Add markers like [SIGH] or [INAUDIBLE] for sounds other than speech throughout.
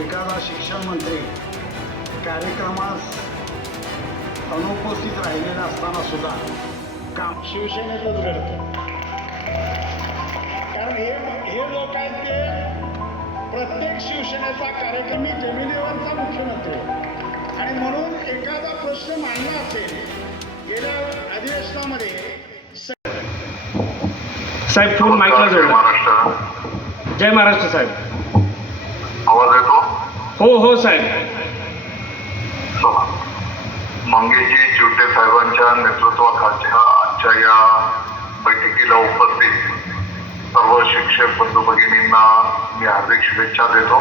एखादा शिक्षण मंत्री कार्यक्रमास अनुपस्थित राहिलेला असताना सुद्धा काम शिवसेनेतच घडतं कारण हे हे लोक आहेत ते प्रत्येक शिवसेनेचा कार्यक्रम मी जमिनीवरचा मुख्यमंत्री. आणि म्हणून एखादा प्रश्न मांडला असेल गेल्या अधिवेशनामध्ये साहेब फोन माईकला जय जोडला महाराष्ट्र जय महाराष्ट्र साहेब. आवाज येतो? हो हो साहेब. चला चिवटे साहेबांच्या नेतृत्वाखालच्या आजच्या या बैठकीला उपस्थित सर्व शिक्षक बंधू भगिनींना मी हार्दिक शुभेच्छा देतो.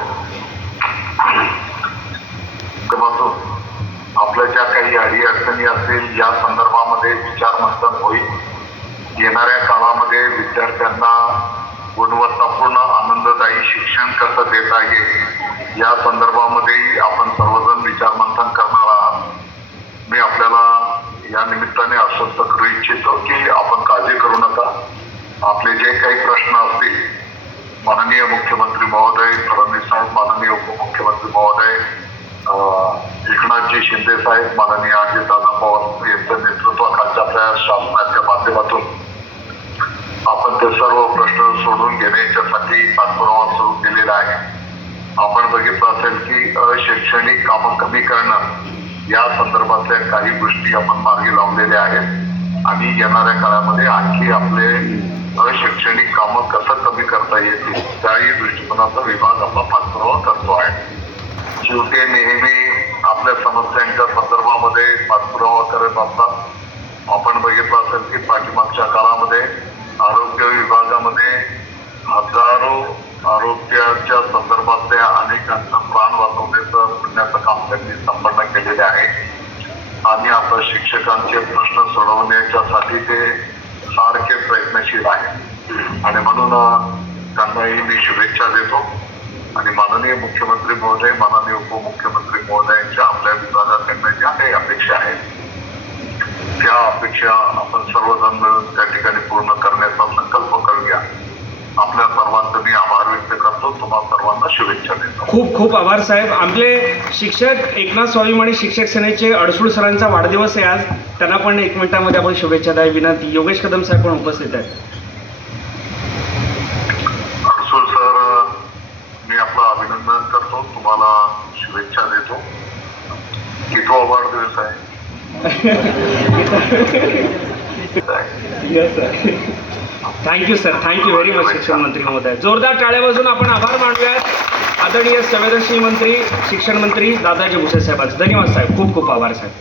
आपल्या ज्या काही अडी अडचणी असतील या संदर्भामध्ये विचार मंथन होईल. येणाऱ्या काळामध्ये विद्यार्थ्यांना गुणवत्तापूर्ण आनंददायी शिक्षण कसं देता येईल या संदर्भामध्ये आपण सर्वजण विचार मंथन करणार आहात. मी आपल्याला या निमित्ताने आश्वस्त करू इच्छितो की आपण काळजी करू नका. आपले जे काही प्रश्न असतील माननीय मुख्यमंत्री महोदय फडणवीस साहेब माननीय उपमुख्यमंत्री महोदय एकनाथजी शिंदे साहेब माननीय अजितदादा पवार यांच्या नेतृत्वाखालच्या आपल्या शासनाच्या माध्यमातून ते सर्व प्रश्न सोडून घेण्याच्यासाठी पाठपुरावा सुरू केलेला आहे. आपण बघितलं असेल की अशैक्षणिक कामं कमी करणं या संदर्भातल्या काही गोष्टी आपण मार्गी लावलेल्या आहेत. आणि येणाऱ्या काळामध्ये आणखी आपले अशैक्षणिक कामं कसं कमी करता येतील त्याही दृष्टिकोनाचा विभाग आपला पाठपुरावा करतो आहे. शेवटी नेहमी आपल्या समस्यांच्या संदर्भामध्ये पाठपुरावा करत असतात. आपण बघितलं असेल की पाठीमागच्या काळामध्ये आरोग्याच्या संदर्भातल्या अनेकांचा प्राण वाचवण्याचं पुण्याचं काम त्यांनी संपन्न केलेले आहे. आणि आता शिक्षकांचे प्रश्न सोडवण्याच्यासाठी ते सारखे प्रयत्नशील आहेत. आणि म्हणून त्यांनाही मी शुभेच्छा देतो. आणि माननीय मुख्यमंत्री महोदय माननीय उपमुख्यमंत्री महोदयांच्या आपल्या विभागाकडनं ज्या काही अपेक्षा आहेत त्या अपेक्षा आपण सर्वजण मिळून त्या ठिकाणी पूर्ण करण्याचा संकल्प करूया. आपल्या सर्वांचं मी आभार शुभेच्छा देतो. खूप खूप आभार साहेब. आपले शिक्षक एकनाथ स्वाभिमानी शिक्षक सेनेचे अडसूळ सरांचा वाढदिवस आहे आज. त्यांना पण एक मिनिटामध्ये आपण शुभेच्छा द्या विनंती. योगेश कदम साहेब पण उपस्थित आहेत. अडसूळ सर मी आपलं अभिनंदन करतो. तुम्हाला शुभेच्छा देतो. कितवा वाढदिवस आहे. [LAUGHS] Yes sir thank you sir thank you very much शिक्षण मंत्री महोदय. जोरदार टाळ्या वाजून आपण आभार मानूयात. आदरणीय संवेदनशील मंत्री शिक्षण मंत्री दादाजी भुसे साहेबांचे. धन्यवाद साहेब. खूप खूप आभार साहेब.